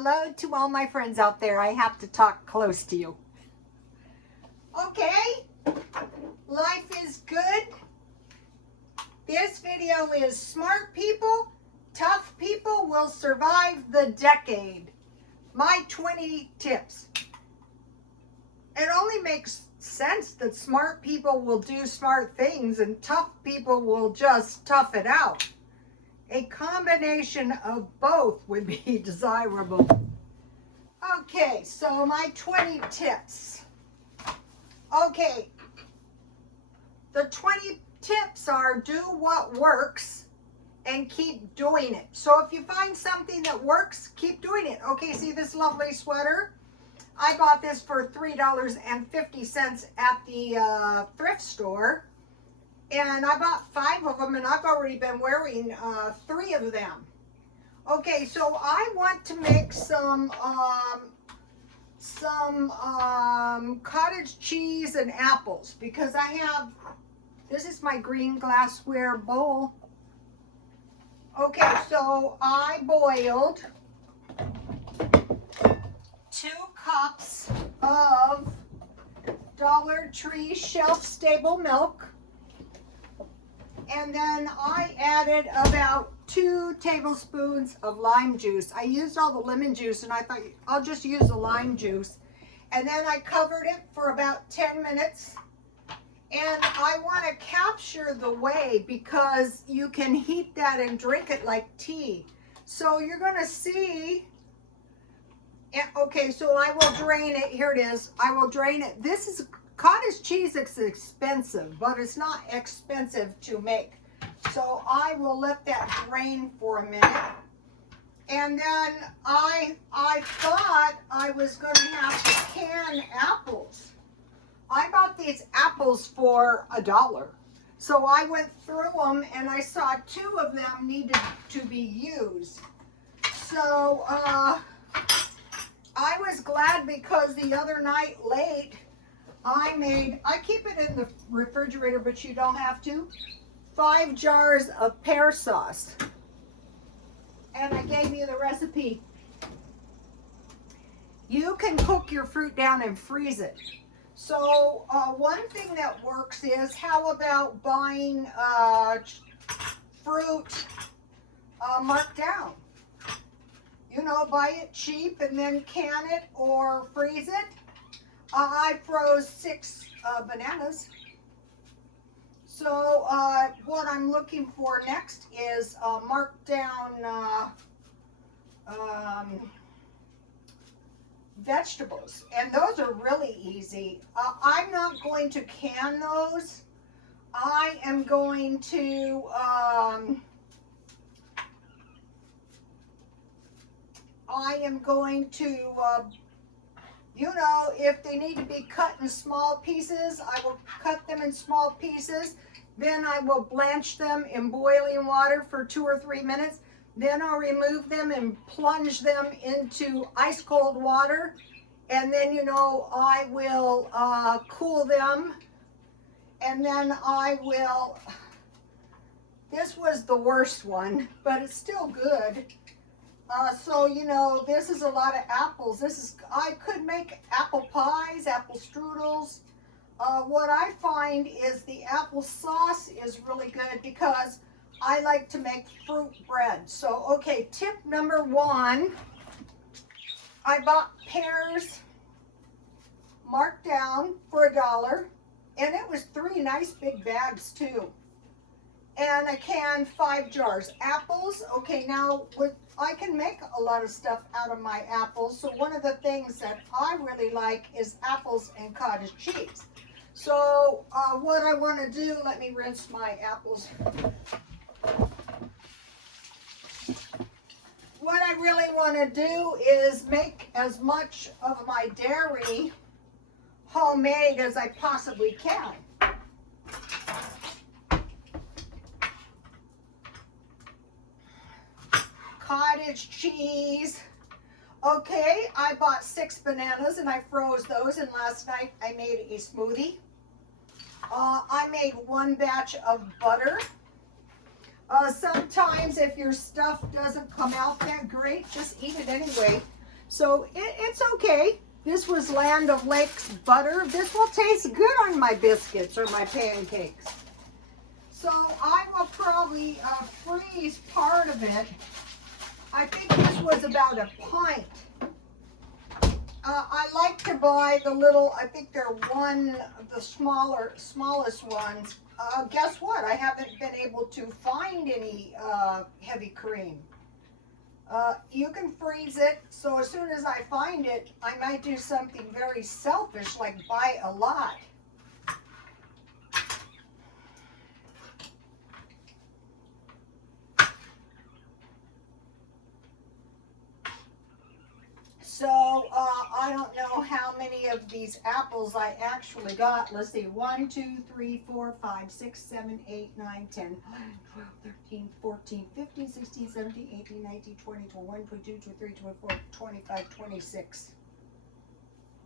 Hello to all my friends out there. I have to talk close to you. Okay, life is good. This video is smart people, tough people will survive the decade. My 20 tips. It only makes sense that smart people will do smart things and tough people will just tough it out. A combination of both would be desirable. Okay, so my 20 tips. Okay, the 20 tips are do what works and keep doing it. So if you find something that works, keep doing it. Okay, see this lovely sweater? I bought this for $3.50 at the thrift store. And I bought 5 of them, and I've already been wearing 3 of them. Okay, so I want to make some cottage cheese and apples because I have, this is my green glassware bowl. Okay, so I boiled 2 cups of Dollar Tree shelf-stable milk. And then I added about 2 tablespoons of lime juice. I used all the lemon juice and I thought I'll just use the lime juice. And then I covered it for about 10 minutes. And I want to capture the whey because you can heat that and drink it like tea. So you're going to see, okay, so I will drain it. Here it is. I will drain it. This is cottage cheese. Is expensive, but it's not expensive to make. So I will let that drain for a minute. And then I thought I was going to have to can apples. I bought these apples for $1. So I went through them and I saw 2 of them needed to be used. So I was glad because the other night late I keep it in the refrigerator, but you don't have to, 5 jars of pear sauce. And I gave you the recipe. You can cook your fruit down and freeze it. So one thing that works is, how about buying fruit marked down? You know, buy it cheap and then can it or freeze it. I froze 6 bananas. So what I'm looking for next is marked down vegetables. And those are really easy. I'm not going to can those. I am going to you know, if they need to be cut in small pieces, I will cut them in small pieces. Then I will blanch them in boiling water for 2 or 3 minutes. Then I'll remove them and plunge them into ice cold water. And then, you know, I will cool them. And then I will, this was the worst one, but it's still good. So, you know, this is a lot of apples. I could make apple pies, apple strudels. What I find is the apple sauce is really good because I like to make fruit bread. So, okay, tip number 1, I bought pears marked down for $1. And it was 3 nice big bags too. And I canned 5 jars. Apples, okay, now I can make a lot of stuff out of my apples. So one of the things that I really like is apples and cottage cheese. So what I want to do, let me rinse my apples. What I really want to do is make as much of my dairy homemade as I possibly can. Cottage cheese. Okay, I bought 6 bananas and I froze those, and last night I made a smoothie. I made 1 batch of butter. Sometimes if your stuff doesn't come out that great, just eat it anyway. So it's okay. This was Land of Lakes butter. This will taste good on my biscuits or my pancakes. So I will probably freeze part of it. I think this was about a pint. I like to buy the little, I think they're the smallest ones. Guess what? I haven't been able to find any heavy cream. You can freeze it, so as soon as I find it, I might do something very selfish, like buy a lot. So I don't know how many of these apples I actually got. Let's see, 1, 2, 3, 4, 5, 6, 7, 8, 9, 10, 11, 12, 13, 14, 15, 16, 17, 18, 19, 20, 21, 22, 23, 24, 25, 26.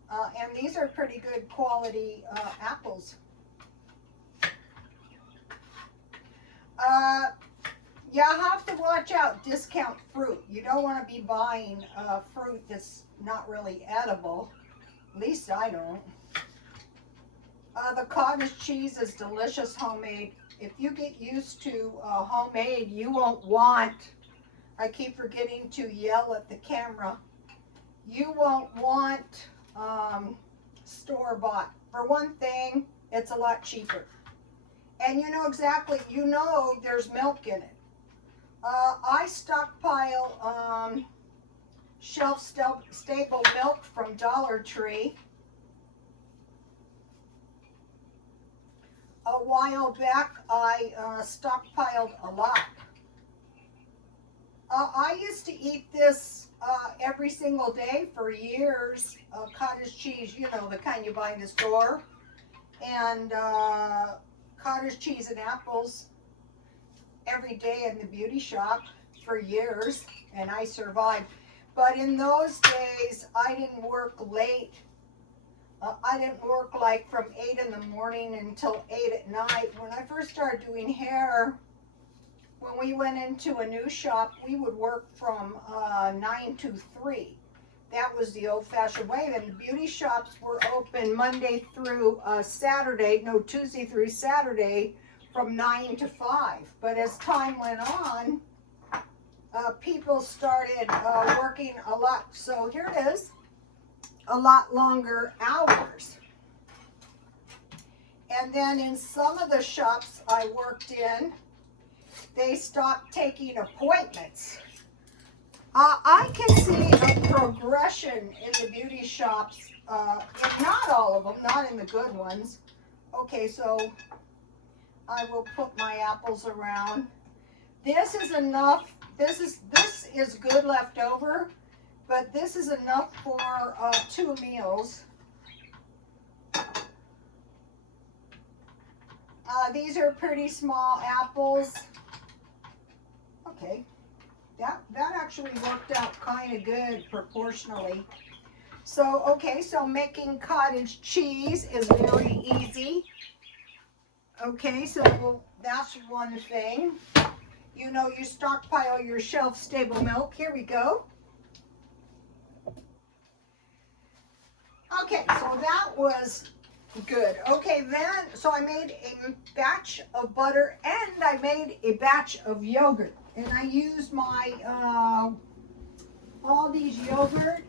And these are pretty good quality apples. You have to watch out discount fruit. You don't want to be buying fruit that's not really edible. At least I don't. The cottage cheese is delicious homemade. If you get used to homemade, you won't want, I keep forgetting to yell at the camera, you won't want store-bought. For one thing, it's a lot cheaper. And you know exactly, you know there's milk in it. I stockpile shelf-stable milk from Dollar Tree. A while back, I stockpiled a lot. I used to eat this every single day for years. Cottage cheese, you know, the kind you buy in the store. And cottage cheese and apples every day in the beauty shop for years, and I survived. But in those days, I didn't work late. I didn't work like from 8 in the morning until 8 at night. When I first started doing hair, when we went into a new shop, we would work from 9 to 3. That was the old-fashioned way. And the beauty shops were open Monday through Tuesday through Saturday, from 9 to 5. But as time went on, people started working a lot. So here it is, a lot longer hours. And then in some of the shops I worked in, they stopped taking appointments. I can see a progression in the beauty shops, if not all of them, not in the good ones. Okay, so I will put my apples around. This is enough. This is good left over, but this is enough for 2 meals. These are pretty small apples. Okay, that actually worked out kind of good proportionally. So, okay, so making cottage cheese is very easy. Okay, so that's one thing. You know, you stockpile your shelf-stable milk. Here we go. Okay, so that was good. Okay, then, so I made a batch of butter and I made a batch of yogurt. And I used my Aldi's yogurt,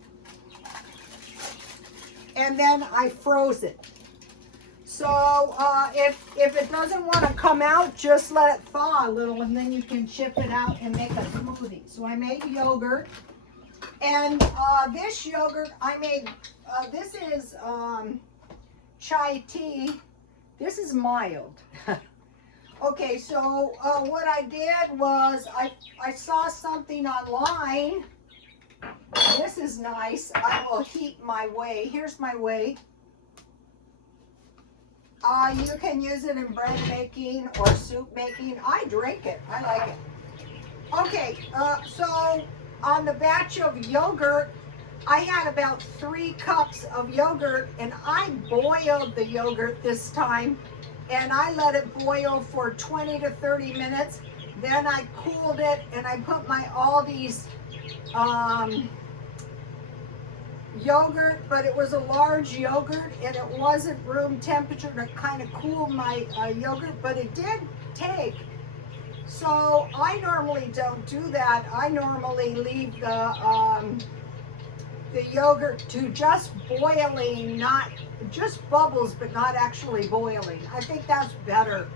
and then I froze it. So if it doesn't want to come out, just let it thaw a little, and then you can chip it out and make a smoothie. So I made yogurt, and this yogurt I made, this is chai tea. This is mild. Okay, so what I did was I saw something online. This is nice. I will heat my whey. Here's my whey. You can use it in bread making or soup making. I drink it. I like it. Okay, so on the batch of yogurt, I had about 3 cups of yogurt, and I boiled the yogurt this time, and I let it boil for 20 to 30 minutes. Then I cooled it, and I put my Aldi's yogurt, but it was a large yogurt and it wasn't room temperature to kind of cool my yogurt, but it did take. So I normally don't do that. I normally leave the yogurt to just boiling, not just bubbles, but not actually boiling. I think that's better.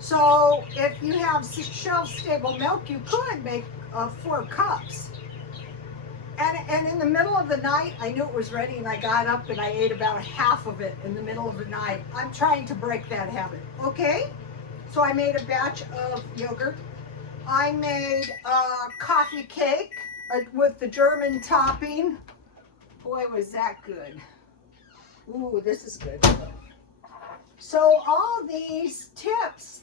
So if you have shelf-stable milk, you could make 4 cups. And in the middle of the night, I knew it was ready, and I got up and I ate about half of it in the middle of the night. I'm trying to break that habit. Okay, so I made a batch of yogurt. I made a coffee cake with the German topping. Boy, was that good. Ooh, this is good. So all these tips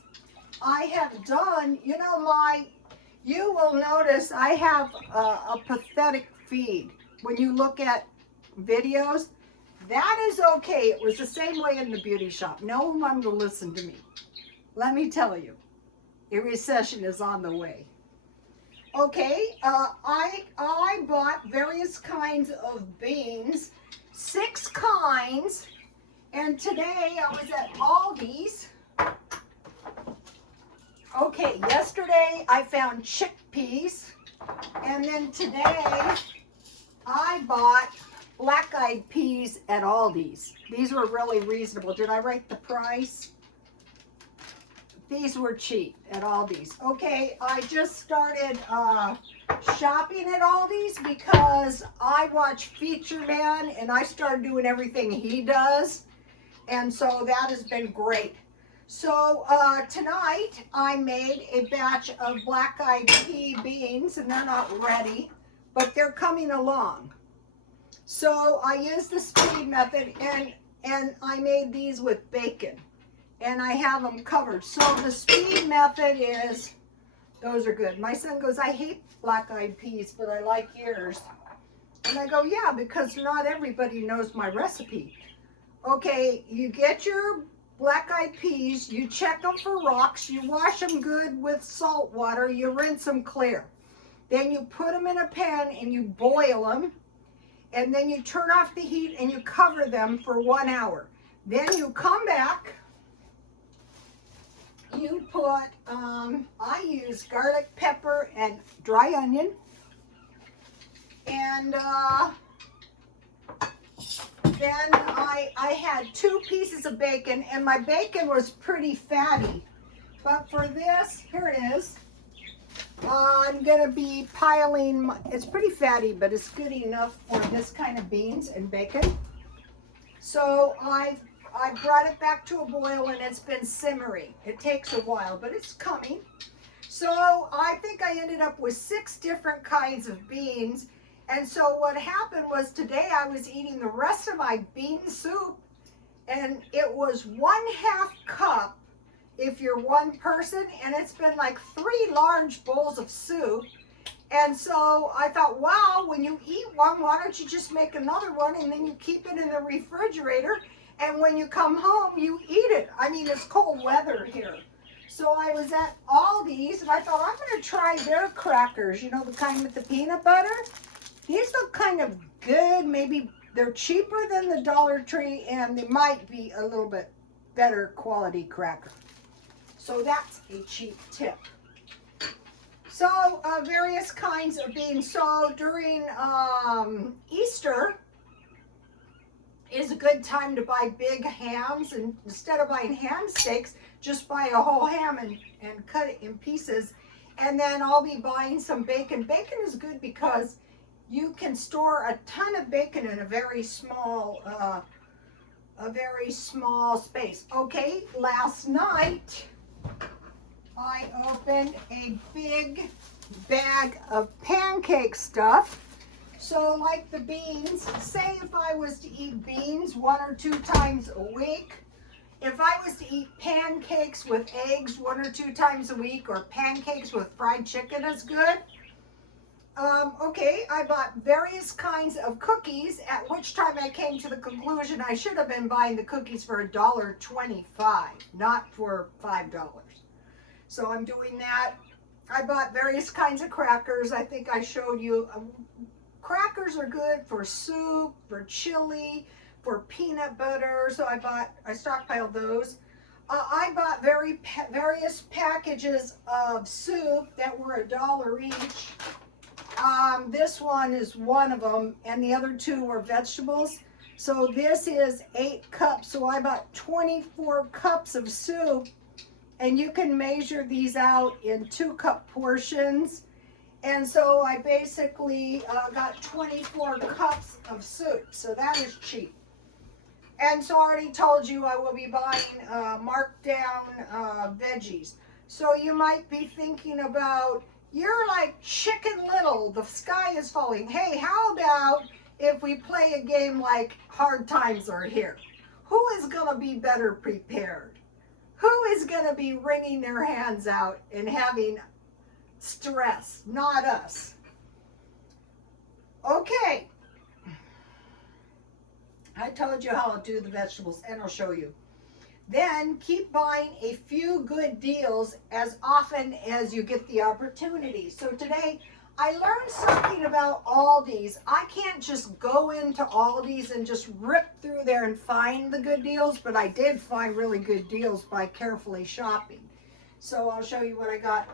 I have done, you will notice I have a pathetic feed. When you look at videos, that is okay. It was the same way in the beauty shop. No one will listen to me. Let me tell you, a recession is on the way. Okay, I bought various kinds of beans, 6 kinds, and today I was at Aldi's. Okay, yesterday I found chickpeas, and then today I bought black-eyed peas at Aldi's. These were really reasonable. Did I write the price? These were cheap at Aldi's. Okay, I just started shopping at Aldi's because I watch Feature Man and I started doing everything he does. And so that has been great. So tonight I made a batch of black-eyed pea beans, and they're not ready, but they're coming along. So I used the speed method, and I made these with bacon. And I have them covered. So the speed method is, those are good. My son goes, I hate black-eyed peas, but I like yours. And I go, yeah, because not everybody knows my recipe. Okay, you get your black-eyed peas, you check them for rocks, you wash them good with salt water, you rinse them clear. Then you put them in a pan and you boil them. And then you turn off the heat and you cover them for 1 hour. Then you come back. You put, I use garlic, pepper, and dry onion. And then I had 2 pieces of bacon, and my bacon was pretty fatty. But for this, here it is. I'm going to be piling, it's pretty fatty, but it's good enough for this kind of beans and bacon. So I brought it back to a boil, and it's been simmering. It takes a while, but it's coming. So I think I ended up with 6 different kinds of beans. And so what happened was today I was eating the rest of my bean soup, and it was 1/2 cup if you're one person, and it's been like 3 large bowls of soup. And so I thought, wow, when you eat one, why don't you just make another one, and then you keep it in the refrigerator, and when you come home, you eat it. I mean, it's cold weather here. So I was at Aldi's, and I thought, I'm going to try their crackers, you know, the kind with the peanut butter. These look kind of good. Maybe they're cheaper than the Dollar Tree, and they might be a little bit better quality cracker. So that's a cheap tip. So various kinds of beans. So during Easter is a good time to buy big hams, and instead of buying ham steaks, just buy a whole ham and cut it in pieces. And then I'll be buying some bacon. Bacon is good because you can store a ton of bacon in a very small space. Okay, last night I opened a big bag of pancake stuff. So like the beans, say if I was to eat beans 1 or 2 times a week, if I was to eat pancakes with eggs 1 or 2 times a week, or pancakes with fried chicken is good. Okay, I bought various kinds of cookies, at which time I came to the conclusion I should have been buying the cookies for $1.25, not for $5. So I'm doing that. I bought various kinds of crackers. I think I showed you crackers are good for soup, for chili, for peanut butter. So I stockpiled those. I bought various packages of soup that were $1 each. This one is one of them, and the other two were vegetables. So this is 8 cups. So I bought 24 cups of soup, and you can measure these out in 2-cup portions. And so I basically got 24 cups of soup. So that is cheap. And so I already told you I will be buying marked down veggies. So you might be thinking about, you're like Chicken Little, the sky is falling. Hey, how about if we play a game like Hard Times Are Here? Who is going to be better prepared? Who is going to be wringing their hands out and having stress? Not us. Okay. I told you how I'll do the vegetables, and I'll show you. Then keep buying a few good deals as often as you get the opportunity. So today I learned something about Aldi's. I can't just go into Aldi's and just rip through there and find the good deals, but I did find really good deals by carefully shopping. So I'll show you what I got.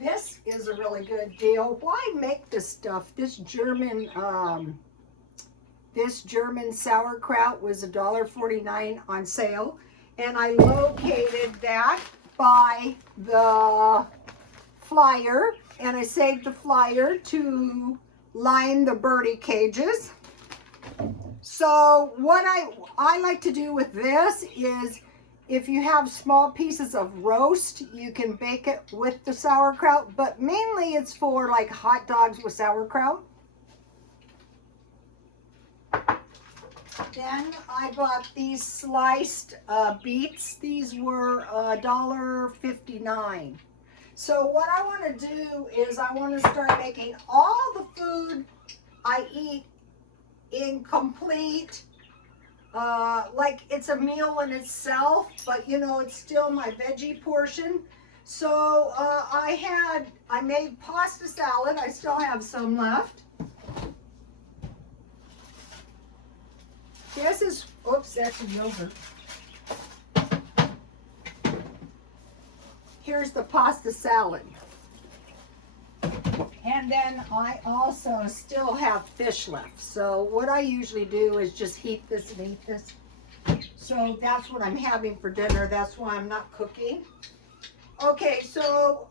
This is a really good deal. Why make this stuff? This German sauerkraut was $1.49 on sale, and I located that by the flyer, and I saved the flyer to line the birdie cages. So what I like to do with this is, if you have small pieces of roast, you can bake it with the sauerkraut, but mainly it's for like hot dogs with sauerkraut. Then I bought these sliced beets. These were $1.59. So what I want to do is I want to start making all the food I eat in complete, like it's a meal in itself, but you know, it's still my veggie portion. So I made pasta salad. I still have some left. This is, oops, that's a yogurt. Here's the pasta salad. And then I also still have fish left. So what I usually do is just heat this and eat this. So that's what I'm having for dinner. That's why I'm not cooking. Okay, so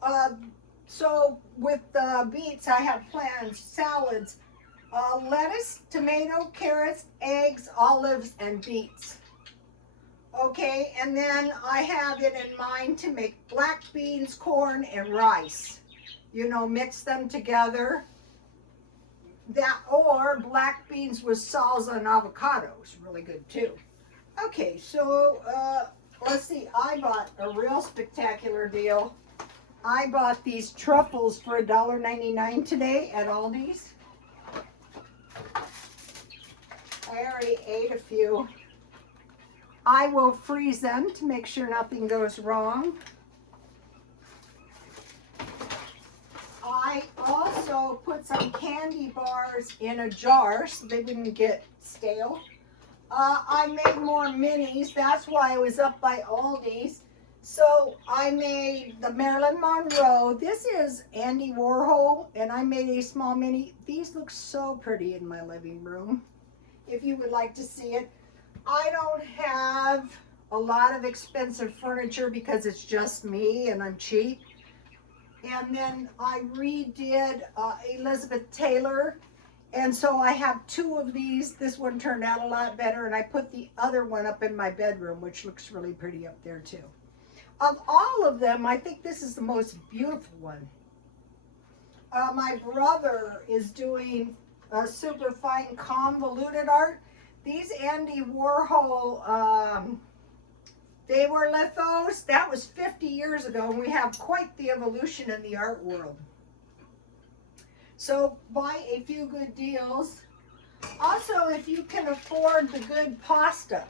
with the beets, I have planned salads. Lettuce, tomato, carrots, eggs, olives, and beets. Okay, and then I have it in mind to make black beans, corn, and rice. You know, mix them together. That, or black beans with salsa and avocados, really good too. Okay, so let's see, I bought a real spectacular deal. I bought these truffles for $1.99 today at Aldi's. I already ate a few. I will freeze them to make sure nothing goes wrong. I also put some candy bars in a jar so they wouldn't get stale. I made more minis. That's why I was up by Aldi's. So I made the Marilyn Monroe. This is Andy Warhol, and I made a small mini. These look so pretty in my living room, if you would like to see it. I don't have a lot of expensive furniture because it's just me and I'm cheap. And then I redid Elizabeth Taylor, and so I have 2 of these. This one turned out a lot better, and I put the other one up in my bedroom, which looks really pretty up there too. Of all of them, I think this is the most beautiful one. My brother is doing super fine convoluted art. These Andy Warhol, they were lithos. That was 50 years ago, and we have quite the evolution in the art world. So buy a few good deals. Also, if you can afford the good pasta,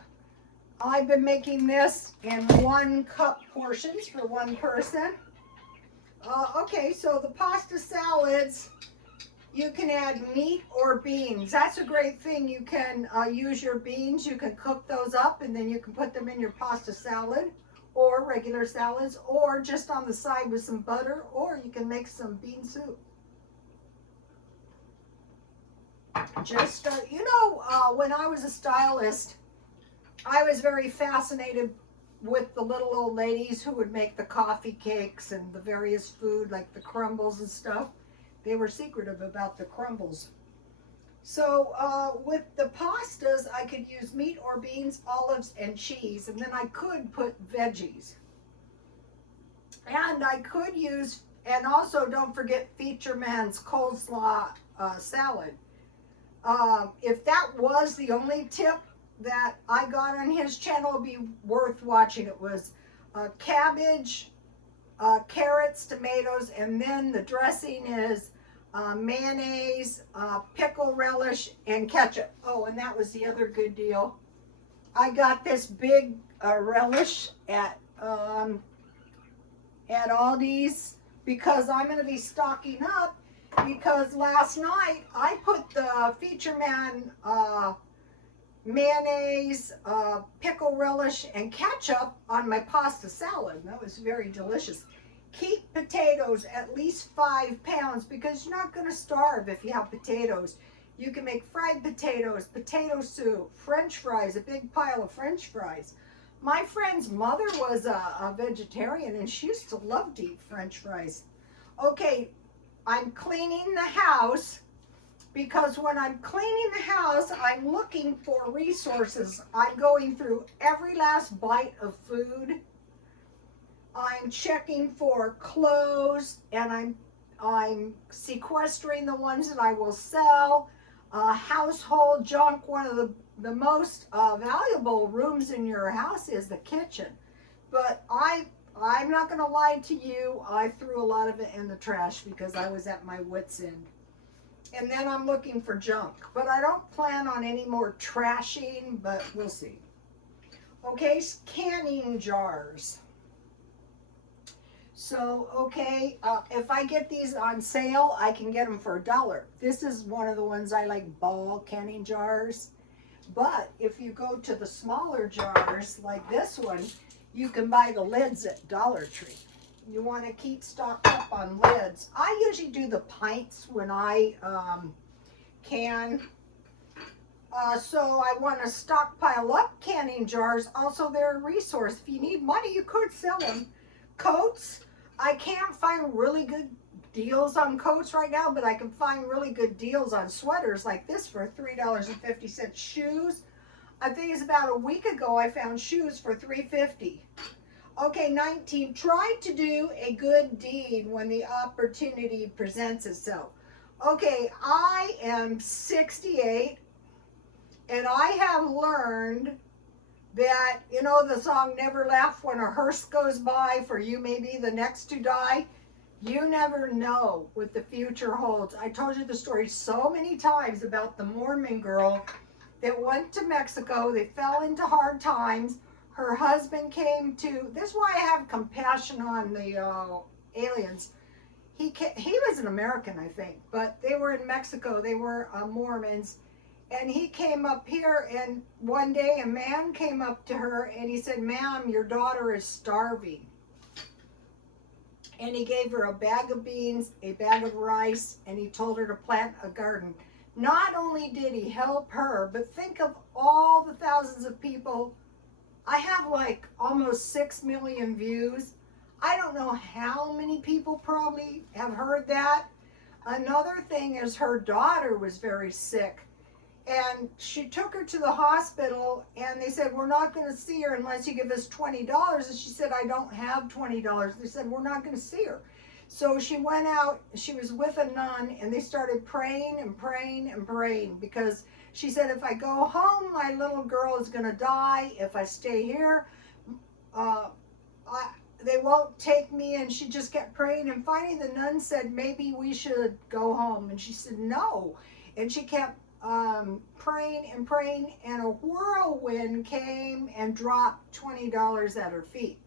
I've been making this in 1-cup portions for one person. Okay, so the pasta salads, You can add meat or beans. That's a great thing. You can use your beans. You can cook those up and then you can put them in your pasta salad or regular salads or just on the side with some butter, or you can make some bean soup. Just, when I was a stylist, I was very fascinated with the little old ladies who would make the coffee cakes and the various food like the crumbles and stuff. They were secretive about the crumbles. So with the pastas, I could use meat or beans, olives, and cheese, and then I could put veggies. And I could use, and also don't forget Feature Man's coleslaw salad. If that was the only tip that I got on his channel, it'd be worth watching. It was cabbage, carrots, tomatoes, and then the dressing is mayonnaise, pickle relish, and ketchup. Oh, and that was the other good deal. I got this big relish at Aldi's because I'm going to be stocking up, because last night I put the Feature Man mayonnaise, pickle relish, and ketchup on my pasta salad. That was very delicious. Keep potatoes at least 5 pounds because you're not going to starve if you have potatoes. You can make fried potatoes, potato soup, French fries, a big pile of French fries. My friend's mother was a vegetarian and she used to love to eat French fries. Okay, I'm cleaning the house because when I'm cleaning the house, I'm looking for resources. I'm going through every last bite of food. I'm checking for clothes, and I'm sequestering the ones that I will sell. Household junk. One of the most valuable rooms in your house is the kitchen. But I'm not going to lie to you. I threw a lot of it in the trash because I was at my wit's end. And then I'm looking for junk. But I don't plan on any more trashing, but we'll see. Okay, canning jars. So, okay, if I get these on sale, I can get them for $1. This is one of the ones I like, ball canning jars. But if you go to the smaller jars, like this one, you can buy the lids at Dollar Tree. You want to keep stocked up on lids. I usually do the pints when I can. So I want to stockpile up canning jars. Also, they're a resource. If you need money, you could sell them. Coats. I can't find really good deals on coats right now, but I can find really good deals on sweaters like this for $3.50. Shoes. I think it's about a week ago I found shoes for $3.50. Okay, 19. Try to do a good deed when the opportunity presents itself. Okay, I am 68 and I have learned that, you know, the song Never Laugh When a Hearse Goes By, for you may be the next to die. You never know what the future holds. I told you the story so many times about the Mormon girl that went to Mexico. They fell into hard times. Her husband came to, this is why I have compassion on the aliens. He was an American, I think, but they were in Mexico. They were Mormons. And he came up here, and one day a man came up to her and he said, "Ma'am, your daughter is starving." And he gave her a bag of beans, a bag of rice, and he told her to plant a garden. Not only did he help her, but think of all the thousands of people. I have like almost 6 million views. I don't know how many people probably have heard that. Another thing is her daughter was very sick. And she took her to the hospital and they said, "We're not going to see her unless you give us $20. And she said, "I don't have $20. They said, "We're not going to see her." So she went out, she was with a nun, and they started praying and praying and praying because she said, "If I go home, my little girl is going to die. If I stay here, they won't take me." And she just kept praying. And finally the nun said, "Maybe we should go home." And she said, "No." And she kept praying and praying, and a whirlwind came and dropped $20 at her feet.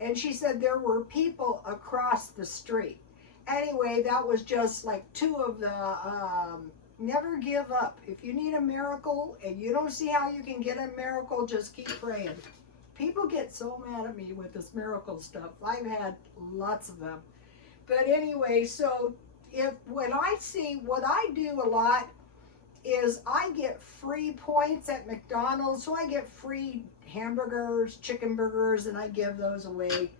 And she said there were people across the street. anyway, that was just like two of the, never give up. If you need a miracle and you don't see how you can get a miracle, just keep praying. People get so mad at me with this miracle stuff. I've had lots of them. But anyway, so when I see, what I do a lot is I get free points at McDonald's. So I get free hamburgers, chicken burgers, and I give those away.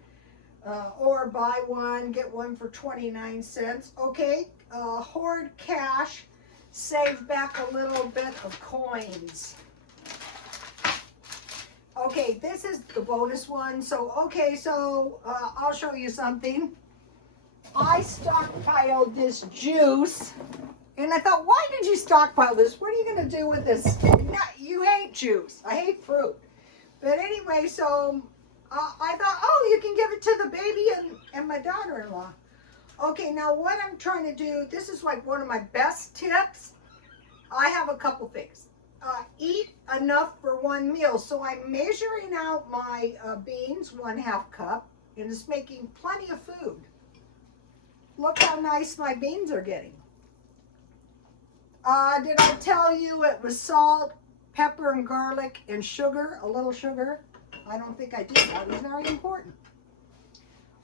Or buy one, get one for 29 cents. Okay, hoard cash, save back a little bit of coins. Okay, this is the bonus one. So, okay, so I'll show you something. I stockpiled this juice, and I thought, why did you stockpile this? What are you going to do with this? You hate juice. I hate fruit. But anyway, so I thought, oh, you can give it to the baby and my daughter-in-law. Okay, now what I'm trying to do, this is like one of my best tips. I have a couple things. Eat enough for one meal. So I'm measuring out my beans, 1/2 cup, and it's making plenty of food. Look how nice my beans are getting. Did I tell you it was salt, pepper, and garlic, and sugar, a little sugar? I don't think I did. That was very important.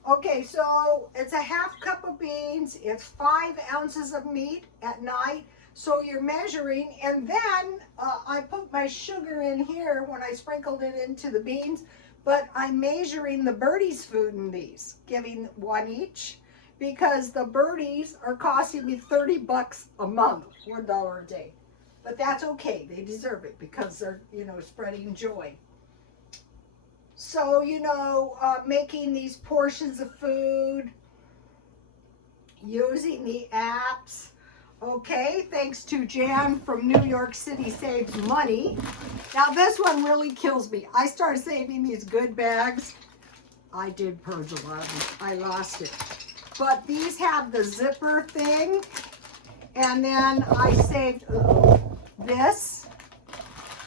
Okay, so it's 1/2 cup of beans. It's 5 ounces of meat at night. So you're measuring, and then I put my sugar in here when I sprinkled it into the beans, but I'm measuring the birdies' food in these, giving 1 each, because the birdies are costing me 30 bucks a month, $1 a day. But that's okay, they deserve it because they're, spreading joy. So, making these portions of food, using the apps. Okay, thanks to Jan from New York City Saves Money. Now this one really kills me. I started saving these good bags. I did purge a lot of them. I lost it. But these have the zipper thing. And then I saved this.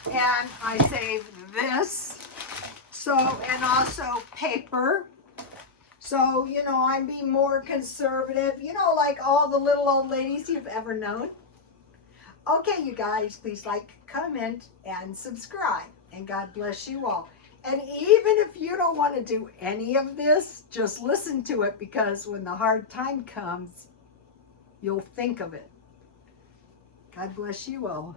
And I saved this. So, and also paper. So, I'm being more conservative, like all the little old ladies you've ever known. Okay, you guys, please like, comment, and subscribe. And God bless you all. And even if you don't want to do any of this, just listen to it, because when the hard time comes, you'll think of it. God bless you all.